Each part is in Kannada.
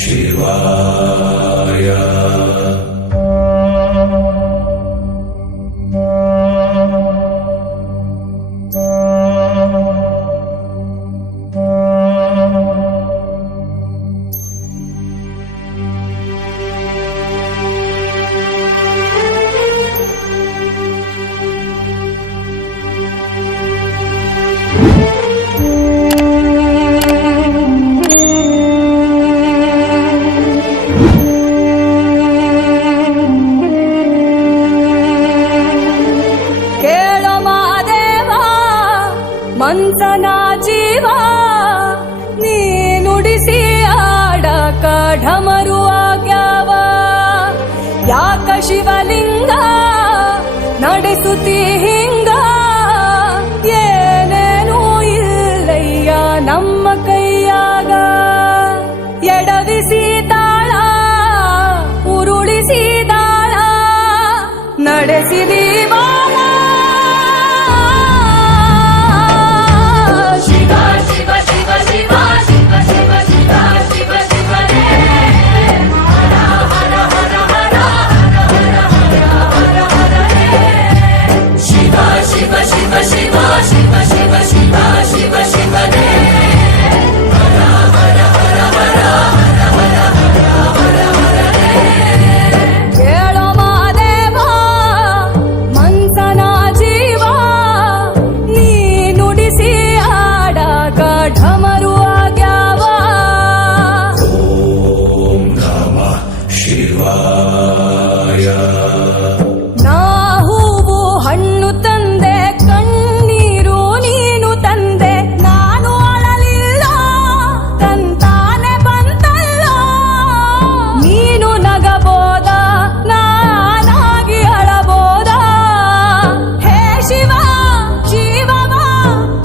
ಶಿವಾಯ. ಮಂಥನ ಜೀವ ನೀ ನುಡಿಸಿ ಆಡಕ ಢಮರು ಆಗ್ಯಾವ. ಯಾಕ ಶಿವಲಿಂಗ ನಡೆಸುತ್ತಿ ಹಿಂಗ, ಏನೇನೂ ಇಲ್ಲಯ್ಯ ನಮ್ಮ ಕೈಯಾಗ. ಎಡವಿಸಿ ತಾಳ ಉರುಳಿಸಿ ದಾಳ ನಡೆಸಿದಿ ಬಾಳ. ನಾ ಹೂವು ಹಣ್ಣು ತಂದೆ, ಕಣ್ಣೀರು ನೀನು ತಂದೆ, ನಾನು ಅಳಲಿಲ್ಲ ತಂತಾನೆ ಬಂತಲ್ಲ. ನೀನು ನಗಬೋದ ನಾನಾಗಿ ಅಳಬೋದ. ಹೇ ಶಿವ ಜೀವವ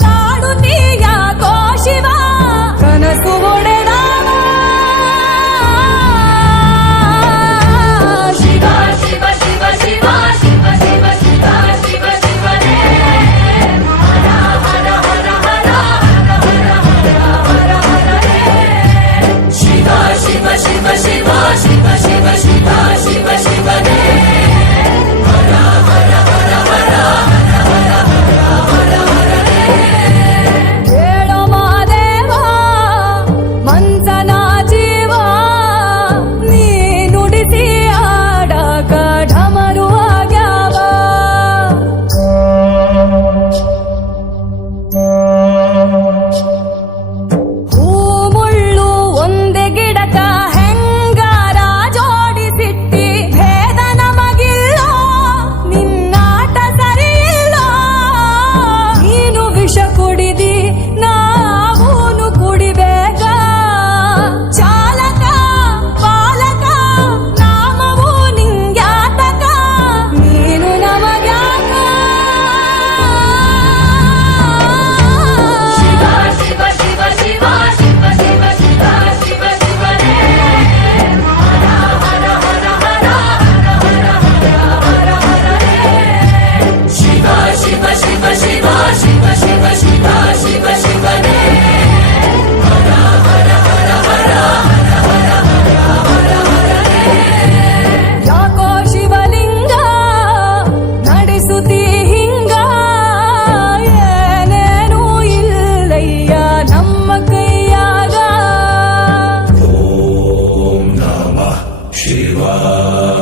ಕಾಡುತ್ತೀಯಾಕೋ ಶಿವ, ಕನಸು ಒಡೆದ ಶಿವಾಯ.